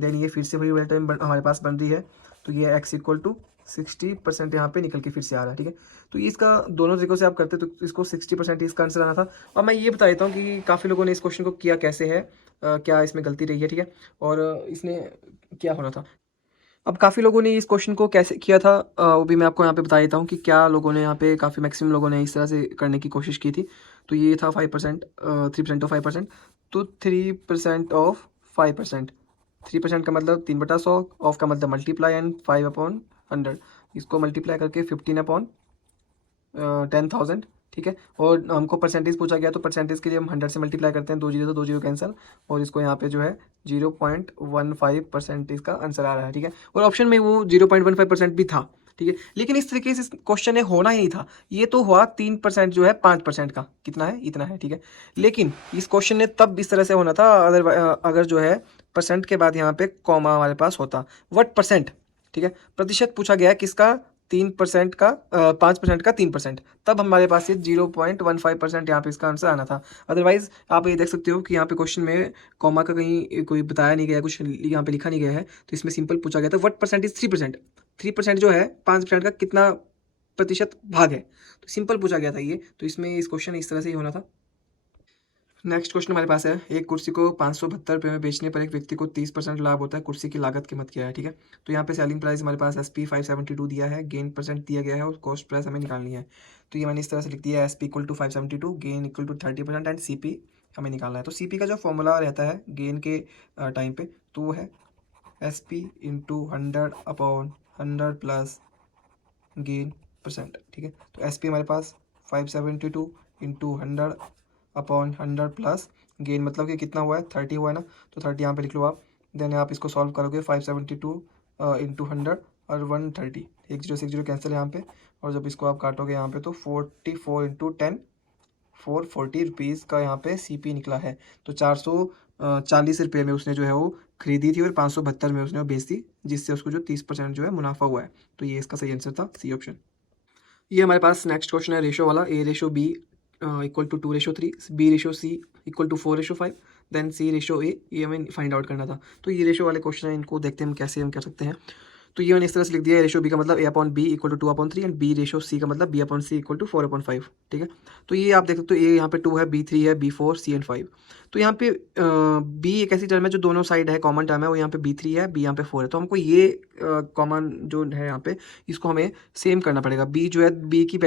देन ये फिर से वही वाला टाइम हमारे पास बन रही है, तो ये x = 60% यहाँ पे निकल के फिर से आ रहा है। ठीक है, तो ये इसका दोनों तरीकों से आप करते तो इसको 60% इसका आंसर आना था। और मैं ये बता देता हूँ कि काफ़ी लोगों ने इस क्वेश्चन को किया कैसे है, क्या इसमें गलती रही है। ठीक है, और इसने क्या होना था। अब काफ़ी लोगों ने इस क्वेश्चन को कैसे किया था, वो भी मैं आपको यहाँ पे बता देता हूँ कि क्या लोगों ने यहाँ पे, काफ़ी मैक्सिमम लोगों ने इस तरह से करने की कोशिश की थी। तो ये था 5%, 3% ऑफ 5%, तो 3% ऑफ 5%, 3% का मतलब 3/100, ऑफ का मतलब मल्टीप्लाई एंड 5/100, इसको मल्टीप्लाई करके 15/10,000। ठीक है, और हमको परसेंटेज पूछा गया तो परसेंटेज के लिए हम 100 से मल्टीप्लाई करते हैं, 2 जीरो तो 2 जीरो कैंसिल, और इसको यहाँ पे जो है 0.15% इसका आंसर आ रहा है। ठीक है, और ऑप्शन में वो 0.15% भी था। ठीक है, लेकिन इस तरीके से क्वेश्चन है होना ही नहीं था। ये तो हुआ 3% जो है 5% का कितना है, इतना है। ठीक है, लेकिन इस क्वेश्चन ने तब इस तरह से होना था अगर जो है परसेंट के बाद यहाँ पे कॉमा हमारे पास होता, व्हाट परसेंट। ठीक है, प्रतिशत पूछा गया है किसका, 3% का 5% का 3%, तब हमारे पास ये 0.15% यहाँ पे इसका आंसर आना था। अदरवाइज आप ये देख सकते हो कि यहाँ पे क्वेश्चन में कॉमा का कहीं कोई बताया नहीं गया, कुछ यहाँ पे लिखा नहीं गया है, तो इसमें सिंपल पूछा गया था व्हाट परसेंट इज 3%। 3% जो है 5% का कितना प्रतिशत भाग है, तो सिंपल पूछा गया था ये, तो इसमें इस क्वेश्चन इस तरह से ही होना था। नेक्स्ट क्वेश्चन हमारे पास है, एक कुर्सी को 572 रुपये में बेचने पर एक व्यक्ति को 30% लाभ होता है, कुर्सी की लागत कीमत क्या है। ठीक है, तो यहाँ पे सेलिंग प्राइस हमारे पास SP 572 दिया है, गेन परसेंट दिया गया है, और कॉस्ट प्राइस हमें निकालनी है। तो ये मैंने इस तरह से लिख दिया है, SP = 572, गेन = 30% एंड CP हमें निकालना है। तो CP का जो फॉर्मूला रहता है गेन के टाइम पे, तो वो है SP × 100/100 प्लस गेन परसेंट। ठीक है, तो SP हमारे पास 572 × 100/100 प्लस गेन, मतलब कि कितना हुआ है, 30 हुआ है ना, तो 30 यहाँ पे लिख लो आप। देन आप इसको सॉल्व करोगे, 572 × 100 और 130, 1 0 से 1 0 कैंसिल यहाँ पे, और जब इसको आप काटोगे यहाँ पे तो 44 × 10, 440 रुपीज़ का यहाँ पे CP निकला है। तो 440 रुपये में उसने जो है वो खरीदी थी, और 572 में उसने वो बेच दी, जिससे उसको जो 30% जो है मुनाफा हुआ है। तो ये इसका सही आंसर था, C ऑप्शन। ये हमारे पास नेक्स्ट क्वेश्चन है रेशो वाला, A/B = 2/3, B/C = 4/5, देन C/A, ये हमें फाइंड आउट करना था। तो ये रेशो वाले क्वेश्चन है, इनको देखते हैं हम कैसे हम कर सकते हैं। तो ये मैंने इस तरह से लिख दिया है, रेशो B का मतलब A/B = 2/3 एंड B/C का मतलब B/C = 4/5। ठीक है, तो ये आप देख सकते हो, A यहाँ पे 2 है, B 3 है, B 4, C एंड 5। तो यहाँ पे B एक ऐसी टर्म है जो दोनों साइड है, कॉमन टर्म है, वो यहाँ पे B 3 है, B यहाँ पे 4 है, तो हमको ये कॉमन जो है यहाँ पे इसको हमें सेम करना पड़ेगा। B जो है, B की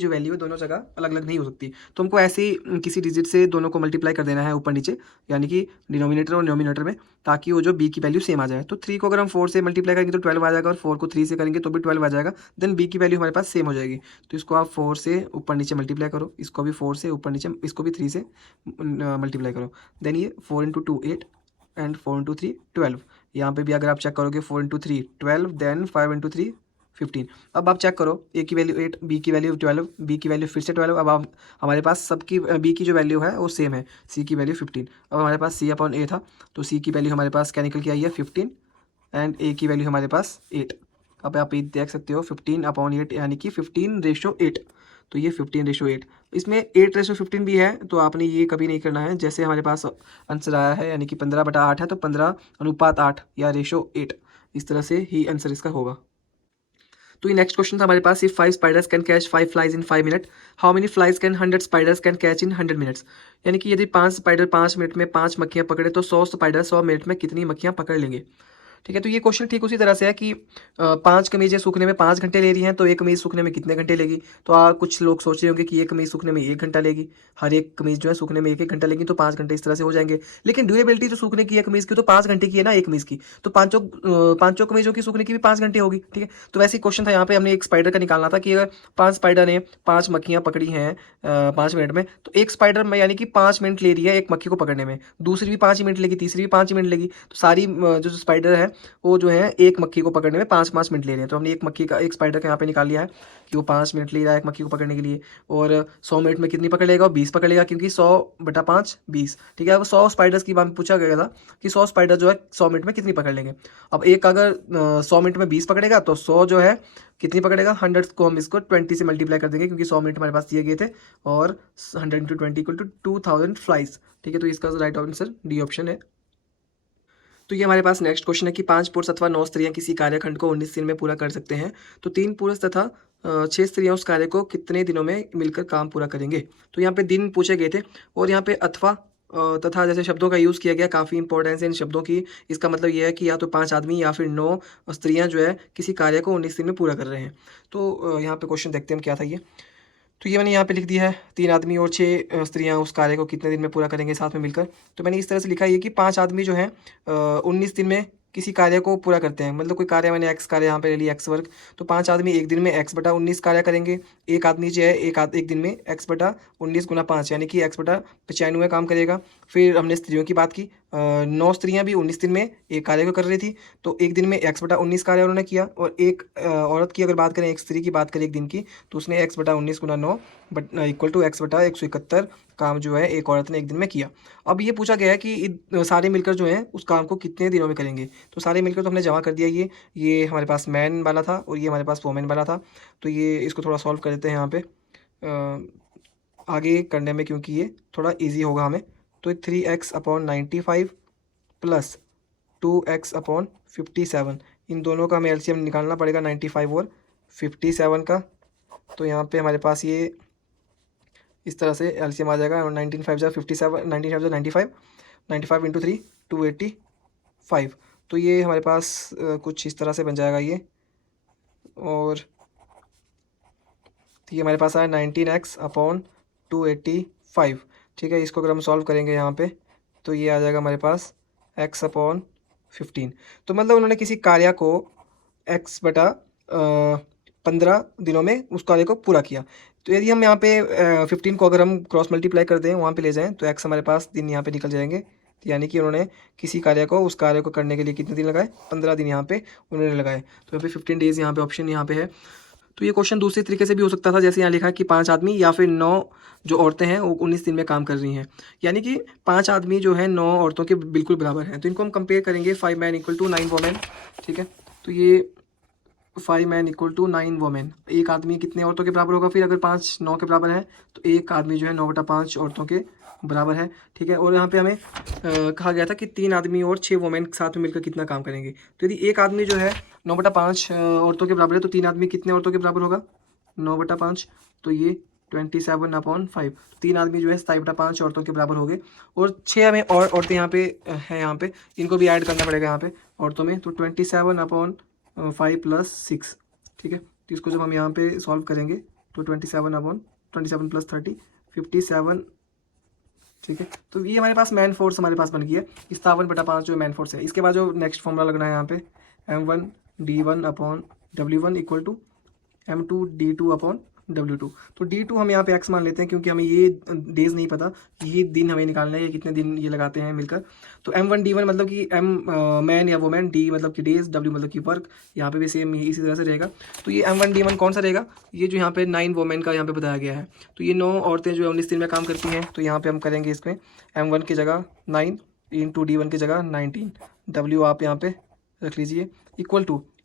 जो वैल्यू है दोनों जगह अलग अलग नहीं हो सकती, तो हमको ऐसे ही किसी डिजिट से दोनों को मल्टीप्लाई कर देना है ऊपर नीचे, यानी कि डिनोमिनेटर और न्यूमिनेटर में, ताकि वो जो B की वैल्यू सेम आ जाए। तो 3 को अगर हम 4 से मल्टीप्लाई करेंगे तो 12 आ जाएगा, और 4 को 3 से करेंगे तो भी 12 आ जाएगा। देन B की वैल्यू हमारे पास सेम हो जाएगी, तो इसको आप 4 से ऊपर नीचे मल्टीप्लाई करो, इसको भी 4 से ऊपर नीचे, इसको भी 3 से मल्टीप्लाई करो। देन ये 4 × 2 8 एंड 4 × 3 12। यहाँ पे भी अगर आप चेक करोगे 4 × 3 12, देन 5 × 3 15। अब आप चेक करो, A की वैल्यू 8, B की वैल्यू 12, B की वैल्यू फिर से 12। अब आप हमारे पास सबकी B की जो वैल्यू है वो सेम है, C की वैल्यू 15। अब हमारे पास C/A था, तो C की वैल्यू हमारे पास क्या निकल के आई है, 15, एंड A की वैल्यू हमारे पास 8। अब आप ये देख सकते हो 15/8 यानी कि 15/8, तो ये 15/8। इसमें 8/15 भी है, तो आपने ये कभी नहीं करना है, जैसे हमारे पास आंसर आया है यानी कि 15/8 है, तो 15:8 या 8, इस तरह से ही आंसर इसका होगा। तो ये नेक्स्ट क्वेश्चन था हमारे पास, if 5 spiders can catch 5 flies in 5 minute, how many flies can 100 spiders can catch in 100 minutes. यानी कि यदि 5 स्पाइडर 5 मिनट में 5 मक्खियाँ पकड़े तो 100 स्पाइडर 100 मिनट में कितनी मक्खियाँ पकड़ लेंगे। ठीक है, तो ये क्वेश्चन ठीक उसी तरह से है कि 5 कमीजें सूखने में 5 घंटे ले रही हैं, तो एक कमीज सूखने में कितने घंटे लेगी। तो कुछ लोग सोच रहे होंगे कि ये कमीज सूखने में 1 घंटा लेगी, हर एक कमीज जो है सूखने में 1-1 घंटा लेगी, तो 5 घंटे इस तरह से हो जाएंगे। लेकिन ड्यूरेबिलिटी तो सूखने की है कमीज की तो 5 घंटे की है ना एक कमीज की, तो पांचों कमीजों की सूखने की भी 5 घंटे होगी। ठीक है, तो वैसे क्वेश्चन था यहाँ पे, हमने एक स्पाइडर का निकालना था कि अगर 5 स्पाइडर ने 5 मक्खियाँ पकड़ी हैं 5 मिनट में, तो एक स्पाइडर में यानी कि 5 मिनट ले रही है एक मक्खी को पकड़ने में, दूसरी भी 5 ही मिनट लेगी, तीसरी भी 5 ही मिनट लेगी, तो सारी जो स्पाइडर है वो जो है एक मक्खी को पकड़ने में 5-5 मिनट ले रहे हैं। तो हमने एक मक्खी का एक स्पाइडर का यहाँ पे निकाल लिया है कि वो 5 मिनट ले रहा है एक मक्खी को पकड़ने के लिए, और 100 मिनट में कितनी पकड़ लेगा, 20 पकड़ लेगा, क्योंकि 100/5 20। ठीक है, अब 100 स्पाइडर्स की बात पूछा गया था कि 100 स्पाइडर जो है 100 मिनट में कितनी पकड़ लेंगे। अब एक अगर 100 मिनट में 20 पकड़ेगा तो 100 जो है कितनी पकड़ेगा, 100 को हम इसको 20 से मल्टीप्लाई कर देंगे, क्योंकि 100 मिनट हमारे पास दिए गए थे, और 100 × 20 = 2000 फ्लाइज। ठीक है, तो इसका राइट आंसर डी ऑप्शन है। तो ये हमारे पास नेक्स्ट क्वेश्चन है कि 5 पुरुष अथवा 9 स्त्रियां किसी कार्यखंड को 19 दिन में पूरा कर सकते हैं, तो 3 पुरुष तथा 6 स्त्रियां उस कार्य को कितने दिनों में मिलकर काम पूरा करेंगे। तो यहाँ पे दिन पूछे गए थे, और यहाँ पे अथवा तथा जैसे शब्दों का यूज़ किया गया, काफ़ी इंपॉर्टेंस है इन शब्दों की। इसका मतलब ये है कि या तो 5 आदमी या फिर 9 स्त्रियां जो है किसी कार्य को 19 दिन में पूरा कर रहे हैं। तो यहाँ पे क्वेश्चन देखते हैं हम क्या था ये। तो ये मैंने यहाँ पे लिख दिया है, 3 आदमी और 6 स्त्रियाँ उस कार्य को कितने दिन में पूरा करेंगे साथ में मिलकर। तो मैंने इस तरह से लिखा है ये कि 5 आदमी जो हैं 19 दिन में किसी कार्य को पूरा करते हैं। मतलब कोई कार्य, मैंने एक्स कार्य यहाँ पे ले लिया, एक्स वर्ग, तो 5 आदमी एक दिन में x/19 कार्य करेंगे। एक आदमी जो है एक दिन में x/19 × 5 यानी कि x/95 काम करेगा। फिर हमने स्त्रियों की बात की, 9 स्त्रियाँ भी 19 दिन में एक कार्य को कर रही थी, तो एक दिन में x/19 कार्य उन्होंने किया। और एक औरत की अगर बात करें, एक स्त्री की बात करें एक दिन की, तो उसने x/19 × 9 = x/171 काम जो है एक औरत ने एक दिन में किया। अब ये पूछा गया है कि सारे मिलकर जो हैं उस काम को कितने दिनों में करेंगे। तो सारे मिलकर तो हमने जमा कर दिया, ये हमारे पास मैन वाला था और ये हमारे पास वोमेन वाला था। तो ये इसको थोड़ा सॉल्व कर देते हैं यहाँ पे आगे करने में, क्योंकि ये थोड़ा ईजी होगा हमें। तो 3x/95 + 2x/57, इन दोनों का हमें एलसीएम निकालना पड़ेगा 95 और 57 का। तो यहाँ पे हमारे पास ये इस तरह से एलसीएम आ जाएगा, 19 5 × 57, 19 5 × 95, 95 × 3 285। तो ये हमारे पास कुछ इस तरह से बन जाएगा ये। और तो ये हमारे पास आया 19x/285। ठीक है, इसको अगर हम सॉल्व करेंगे यहाँ पे, तो ये आ जाएगा हमारे पास x/15। तो मतलब उन्होंने किसी कार्य को x/15 दिनों में उस कार्य को पूरा किया। तो यदि हम यहाँ पे 15 को अगर हम क्रॉस मल्टीप्लाई कर दें, वहाँ पे ले जाएं, तो x हमारे पास दिन यहाँ पे निकल जाएंगे। यानी कि उन्होंने किसी कार्य को, उस कार्य को करने के लिए कितने दिन लगाए, 15 दिन यहाँ पे उन्होंने लगाए। तो यहाँ पे 15 डेज यहाँ पे ऑप्शन यहाँ पे है। तो ये क्वेश्चन दूसरे तरीके से भी हो सकता था, जैसे यहाँ लिखा है कि 5 आदमी या फिर 9 जो औरतें हैं वो 19 दिन में काम कर रही हैं। यानी कि 5 आदमी जो है 9 औरतों के बिल्कुल बराबर हैं। तो इनको हम कंपेयर करेंगे, 5 मैन = 9 वोमेन। ठीक है, तो ये 5 मैन = 9 वोमेन, एक आदमी कितने औरतों के बराबर होगा। फिर अगर 5 9 के बराबर है तो एक आदमी जो है 9/5 औरतों के बराबर है। ठीक है, और यहाँ पे हमें कहा गया था कि 3 आदमी और 6 वोमेन साथ में मिलकर कितना काम करेंगे। तो यदि एक आदमी जो है 9/5 औरतों के बराबर है, तो 3 आदमी कितने औरतों के बराबर होगा, 9/5, तो ये 27/5। 3 आदमी जो है 27/5 औरतों के बराबर हो गए। और 6 हमें और औरतें यहाँ पे हैं, यहाँ पे इनको भी ऐड करना पड़ेगा यहाँ पे औरतों में। तो 27/5 + 6। ठीक है, तो इसको जब हम यहाँ पे सॉल्व करेंगे तो 27 + 30 57। ठीक है, तो ये हमारे पास मैन फोर्स हमारे पास बन गई है, 57/5 जो मैन फोर्स है। इसके बाद जो नेक्स्ट फॉर्मूला लगना है यहाँ पे, M1D1/W1 = M2D2/W2। तो D2 हम यहाँ पे x मान लेते हैं, क्योंकि हमें ये डेज नहीं पता, ये दिन हमें निकालना है, ये कितने दिन ये लगाते हैं मिलकर। तो M1D1 मतलब कि M मैन या वोमेन, D मतलब कि डेज, W मतलब कि वर्क। यहाँ पे भी सेम इसी तरह से रहेगा। तो ये M1D1 कौन सा रहेगा, ये जो यहाँ पे 9 वोमेन का यहाँ पे बताया गया है। तो ये 9 औरतें जो 19 दिन में काम करती हैं, तो यहाँ पे हम करेंगे इसमें M1 की जगह 9 × D1 की जगह 19, W आप यहाँ पे रख लीजिए, =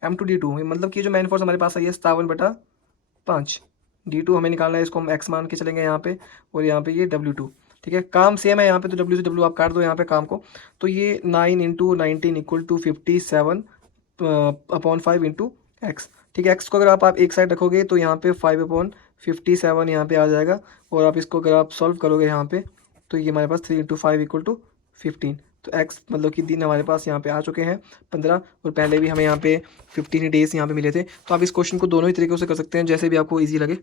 M2D2, मतलब कि जो मैन फोर्स हमारे पास है ये 57/5। D2 हमें निकालना है, इसको हम x मान के चलेंगे यहाँ पे, और यहाँ पे ये W2। ठीक है, काम सेम है यहाँ पे, तो W से W आप काट दो यहाँ पे काम को। तो ये 9 × 19 = 57/5 × x। ठीक है। एक्स को अगर आप एक साइड रखोगे तो यहाँ पे 5/57 यहाँ पे आ जाएगा, और आप इसको अगर आप सॉल्व करोगे यहाँ पे तो ये हमारे पास 3 × 5 = 15। तो एक्स मतलब कि दिन हमारे पास यहाँ पे आ चुके हैं 15, और पहले भी हमें यहाँ पे 15 डेज़ यहाँ पे मिले थे। तो आप इस क्वेश्चन को दोनों ही तरीक़ों से कर सकते हैं, जैसे भी आपको ईजी लगे।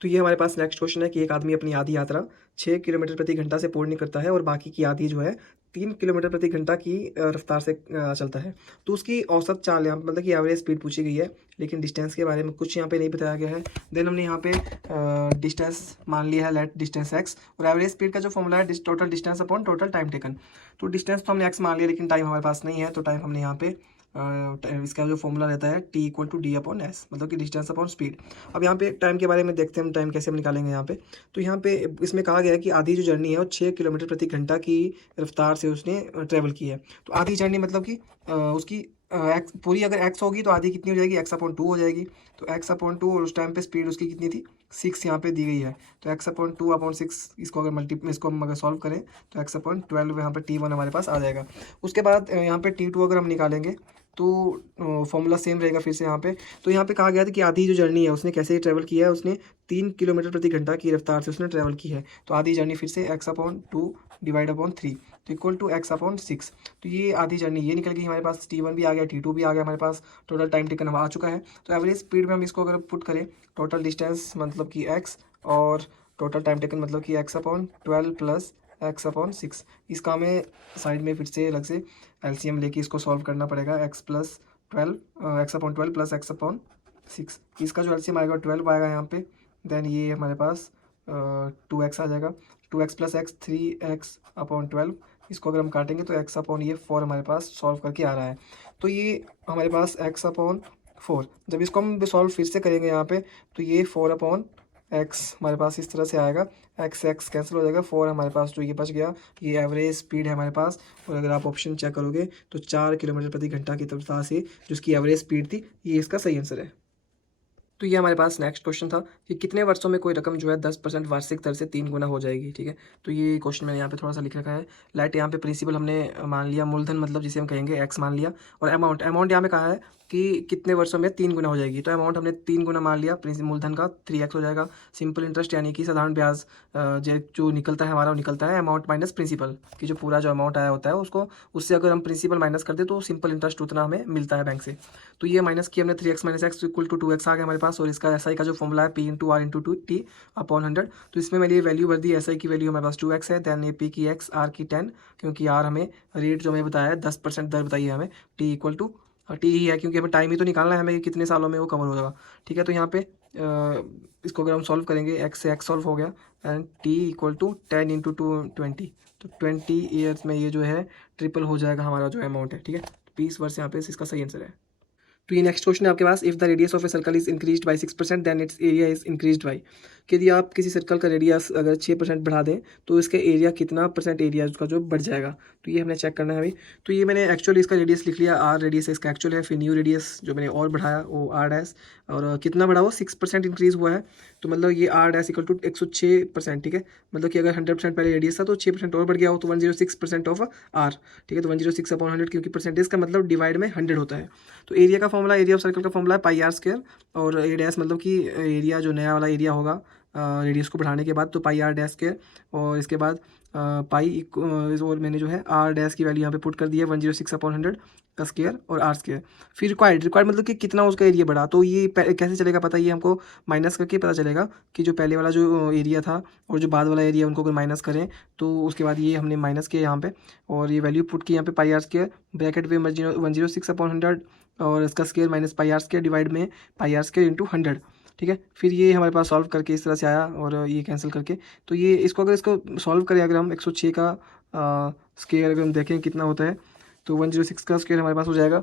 तो ये हमारे पास नेक्स्ट क्वेश्चन है कि एक आदमी अपनी आधी यात्रा 6 किलोमीटर प्रति घंटा से पूर्ण करता है और बाकी की आधी जो है 3 किलोमीटर प्रति घंटा की रफ्तार से चलता है। तो उसकी औसत चाल यहाँ मतलब कि एवरेज स्पीड पूछी गई है, लेकिन डिस्टेंस के बारे में कुछ यहाँ पे नहीं बताया गया है। देन हमने यहाँ पे डिस्टेंस मान लिया है, लेट डिस्टेंस एक्स, और एवरेज स्पीड का जो फॉर्मूला है total distance upon total time taken. तो डिस्टेंस तो हमने एक्स मान लिया, लेकिन टाइम हमारे पास नहीं है, तो टाइम हमने यहाँ पे इसका जो फॉर्मूला रहता है T=D/S, मतलब कि डिस्टेंस अपॉन स्पीड। अब यहाँ पे टाइम के बारे में देखते हैं हम, टाइम कैसे हम निकालेंगे यहाँ पे। तो यहाँ पे इसमें कहा गया है कि आधी जो जर्नी है वो 6 किलोमीटर प्रति घंटा की रफ्तार से उसने ट्रैवल की है। तो आधी जर्नी मतलब कि उसकी एक्स पूरी अगर एक्स होगी तो आधी कितनी हो जाएगी, x/2 हो जाएगी। तो x/2, और उस टाइम पे स्पीड उसकी कितनी थी, 6 यहाँ पे दी गई है। तो x/2/6 इसको हम अगर सॉल्व करें तो x/12 यहाँ पे T1 हमारे पास आ जाएगा। उसके बाद यहाँ पे T2 अगर हम निकालेंगे तो फॉर्मूला सेम रहेगा फिर से यहाँ पे। तो यहाँ पे कहा गया था कि आधी जो जर्नी है उसने कैसे ट्रैवल किया है, उसने 3 किलोमीटर प्रति घंटा की रफ्तार से उसने ट्रैवल की है। तो आधी जर्नी फिर से x/2/3 तो =x/6। तो ये आधी जर्नी ये निकल गई हमारे पास, T1 भी आ गया, T2 भी आ गया हमारे पास, टोटल टाइम टेकन आ चुका है। तो एवरेज स्पीड में हम इसको अगर पुट करें, टोटल डिस्टेंस मतलब कि x और टोटल टाइम टेकन मतलब कि x/12 + x/6। इसका हमें साइड में फिर से अलग से एलसीएम लेके इसको सॉल्व करना पड़ेगा। x/12 + x/6, इसका जो एलसीएम आएगा 12 आएगा यहाँ पे। देन ये हमारे पास 2x आ जाएगा, 2x + x 3x/12। इसको अगर हम काटेंगे तो x/4 हमारे पास सॉल्व करके आ रहा है। तो ये हमारे पास x/4, जब इसको हम सॉल्व फिर से करेंगे यहाँ पे तो ये 4/x हमारे पास इस तरह से आएगा। x कैंसिल हो जाएगा, 4 हमारे पास जो ये बच गया, ये एवरेज स्पीड है हमारे पास। और अगर आप ऑप्शन चेक करोगे तो 4 किलोमीटर प्रति घंटा की रफ्तार से जो इसकी एवरेज स्पीड थी, ये इसका सही आंसर है। तो ये हमारे पास नेक्स्ट क्वेश्चन था कि कितने वर्षों में कोई रकम जो है 10% वार्षिक दर से 3 गुना हो जाएगी। ठीक है, तो ये क्वेश्चन मैंने यहाँ पे थोड़ा सा लिख रखा है। लाइट यहाँ पे प्रिंसिपल हमने मान लिया, मूलधन मतलब जिसे हम कहेंगे x मान लिया, और अमाउंट यहाँ पे कहा है कि कितने वर्षों में 3 गुना हो जाएगी। तो अमाउंट हमने 3 गुना मान लिया, मूलधन का 3x हो जाएगा। सिंपल इंटरेस्ट यानी कि साधारण ब्याज जो निकलता है हमारा, वो निकलता है अमाउंट माइनस प्रिंसिपल, कि जो पूरा जो अमाउंट आया होता है उसको, उससे अगर हम प्रिंसिपल माइनस कर दे तो सिंपल इंटरेस्ट उतना हमें मिलता है बैंक से। तो ये माइनस किया हमने, 3x - x = 2x आ गया हमारे पास। और इसका SI का जो फॉर्मूला है P × R × T/100। तो इसमें मैंने ये वैल्यू भर दी, SI की वैल्यू हमारे पास 2x है, देन ये P की x, R की 10, क्योंकि R हमें रेट जो हमें बताया है 10% दर बताई है हमें, T ही है, क्योंकि हमें टाइम ही तो निकालना है हमें कि कितने सालों में वो कवर हो जाएगा। ठीक है, तो यहाँ पे इसको अगर हम सॉल्व करेंगे, x से x सॉल्व हो गया, एंड T = 10 × 20, तो 20 ईयर्स में ये जो है ट्रिपल हो जाएगा हमारा जो अमाउंट है। ठीक है, 20 वर्ष यहाँ पे इसका सही आंसर है। तो ये नेक्स्ट क्वेश्चन है आपके पास, if the radius of a circle is increased by 6% then its area is increased by. कि यदि आप किसी सर्कल का रेडियस अगर 6% बढ़ा दें तो इसका एरिया कितना % एरिया उसका जो बढ़ जाएगा, तो ये हमने चेक करना है अभी। तो ये मैंने एक्चुअली इसका रेडियस लिख लिया, R रेडियस है इसका एक्चुअल है, फिर न्यू रेडियस जो मैंने और बढ़ाया वो R', और कितना बढ़ा वो 6% इंक्रीज़ हुआ है। तो मतलब ये R' = 106%। ठीक है, मतलब कि अगर 100% पहले रेडियस था तो 6% और बढ़ गया हो तो 106% ऑफ R। ठीक है, तो 106/100, क्योंकि परसेंटेज का मतलब डिवाइड में 100 होता है। तो एरिया का फॉर्मूला, एरिया ऑफ सर्कल का फॉर्मूला है πr², और A' मतलब कि एरिया जो नया वाला एरिया होगा रेडियस को बढ़ाने के बाद, तो πr'², और इसके बाद पाई और मैंने जो है R' की वैल्यू यहाँ पे पुट कर दी है 106/100 का स्क्वायर और R²। फिर रिक्वायर्ड मतलब कि कितना उसका एरिया बढ़ा, तो ये कैसे चलेगा पता, ये हमको माइनस करके पता चलेगा कि जो पहले वाला जो एरिया था और जो बाद वाला एरिया, उनको अगर माइनस करें तो उसके बाद ये हमने माइनस किया यहाँ पे, और ये वैल्यू पुट की यहाँ पे πr² ब्रैकेट में 106/100, और इसका स्क्वायर माइनस πr² डिवाइड में πr² × 100। ठीक है, फिर ये हमारे पास सॉल्व करके इस तरह से आया, और ये कैंसिल करके, तो ये इसको अगर इसको सॉल्व करें, अगर हम 106 का स्क्वायर अगर हम देखें कितना होता है, तो 106 का स्क्वायर हमारे पास हो जाएगा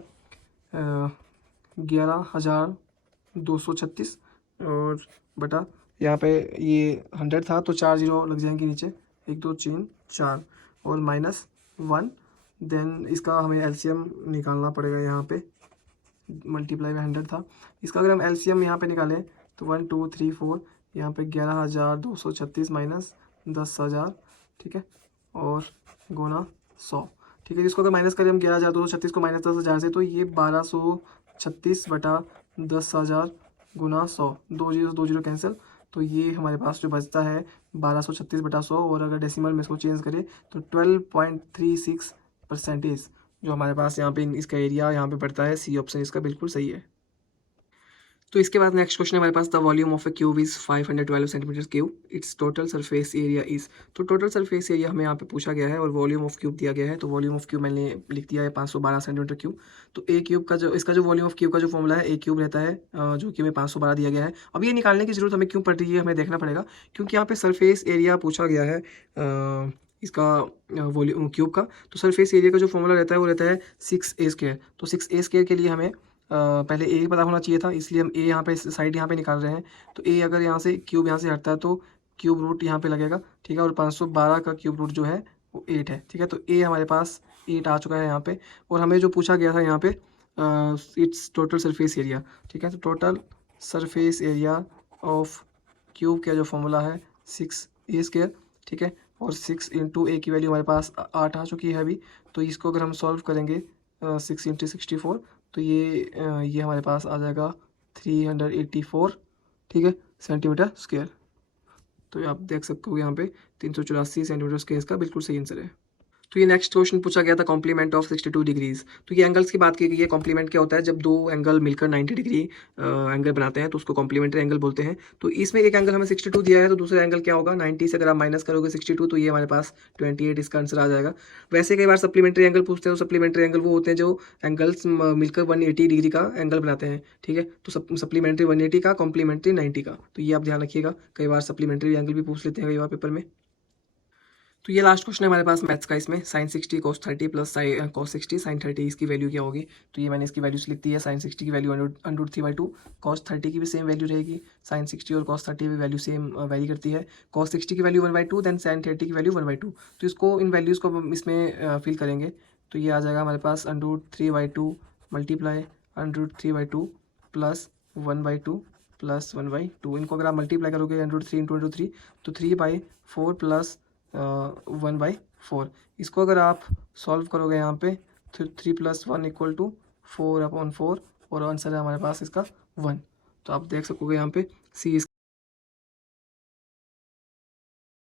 11,236, और बटा यहाँ पे ये 100 था तो 4 0 लग जाएंगे नीचे, 1 2 3 4, और -1। देन इसका हमें एलसीएम निकालना पड़ेगा, यहाँ पे मल्टीप्लाई में 100 था, इसका अगर हम एलसीएम यहाँ पे निकालें तो 1 2 3 4, यहाँ पे 11,236 माइनस 10,000। ठीक है, और गुना 100। ठीक है, इसको अगर माइनस करें हम 11,236 को -10,000 से, तो ये 1236/100 10,000 गुना 100, 2 जीरो 2 जीरो कैंसिल, तो ये हमारे पास जो बचता है 1236/100, और अगर डेसिमल में इसको चेंज करें तो 12.36% जो हमारे पास यहाँ पे इसका एरिया यहाँ पे पड़ता है। सी ऑप्शन इसका बिल्कुल सही है। तो इसके बाद नेक्स्ट क्वेश्चन हमारे पास, the volume of a cube is 512 centimetre cube, its total surface area is. तो टोटल सरफेस एरिया हमें यहाँ पे पूछा गया है और वॉल्यूम ऑफ क्यूब दिया गया है। तो वॉल्यूम ऑफ क्यूब मैंने लिख दिया है 512 सेंटीमीटर क्यूब। तो ए क्यूब का जो इसका जो वॉल्यूम ऑफ क्यूब का जो फॉर्मूला है, ए क्यूब रहता है जो कि हमें 512 दिया गया है। अब ये निकालने की जरूरत हमें क्यों पड़ रही है, हमें देखना पड़ेगा, क्योंकि यहाँ पे सरफेस एरिया पूछा गया है इसका वॉल्यूम क्यूब का। तो सरफेस एरिया का जो फॉर्मूला रहता है वो रहता है 6a²। तो 6a² के लिए हमें पहले ए पता होना चाहिए था, इसलिए हम ए यहाँ पे साइड यहाँ पे निकाल रहे हैं। तो ए अगर यहाँ से क्यूब यहाँ से हटता है तो क्यूब रूट यहाँ पे लगेगा, ठीक है। और 512 का क्यूब रूट जो है वो 8 है, ठीक है। तो ए हमारे पास 8 आ चुका है यहाँ पे। और हमें जो पूछा गया था यहाँ पे इट्स टोटल सरफेस एरिया, ठीक है। तो total surface area of cube का जो फॉर्मूला है 6a², ठीक है। और 6 इंटू ए की वैल्यू हमारे पास 8 आ चुकी है अभी। तो इसको अगर हम सॉल्व करेंगे 6 इंटू 64, तो ये हमारे पास आ जाएगा 384, ठीक है, सेंटीमीटर स्क्वायर। तो आप देख सकते हो यहाँ पे 384 सेंटीमीटर स्क्वायर इसका बिल्कुल सही आंसर है। तो ये नेक्स्ट क्वेश्चन पूछा गया था, कॉम्प्लीमेंट ऑफ 62 डिग्रीज। तो ये एंगल्स की बात की गई है। कॉम्प्लीमेंट क्या होता है, जब दो एंगल मिलकर 90 डिग्री एंगल बनाते हैं तो उसको कॉम्प्लीमेंट्री एंगल बोलते हैं। तो इसमें एक एंगल हमें 62 दिया है, तो दूसरा एंगल क्या होगा 90 से अगर आप माइनस करोगे 62, तो ये हमारे पास 28 इसका आंसर आ जाएगा। वैसे कई बार सप्लीमेंट्री एंगल पूछते हैं, तो सप्लीमेंट्री एंगल वो होते हैं जो एंगल्स मिलकर 180 डिग्री का एंगल बनाते हैं, ठीक है। तो सप्लीमेंट्री 180 का, कॉम्प्लीमेंट्री 90 का। तो ये आप ध्यान रखिएगा, कई बार सप्लीमेंट्री एंगल भी पूछ लेते हैं कई बार पेपर में। तो ये लास्ट क्वेश्चन है हमारे पास मैथ्स का। इसमें sin 60 cos 30 plus cos 60 sin 30 इसकी वैल्यू क्या होगी। तो ये मैंने इसकी वैल्यूज लिख दी है। sin 60 की वैल्यू √3/2, cos 30 की भी सेम वैल्यू रहेगी। sin 60 और cos 30 भी वैल्यू सेम वेरी करती है। cos 60 की वैल्यू 1/2, देन sin 30 की वैल्यू 1/2। तो इसको इन वैल्यूज़ को हम इसमें फिल करेंगे, तो ये आ जाएगा हमारे पास √3/2 मल्टीप्लाई √3/2 प्लस 1/2 प्लस 1/2। इनको अगर आप मल्टीप्लाई करोगे √3 इंटू √3, तो 3/4 प्लस 1/4। इसको अगर आप सॉल्व करोगे यहाँ पे तो 3 + 1 = 4/4, और आंसर है हमारे पास इसका 1। तो आप देख सकोगे यहाँ पे सी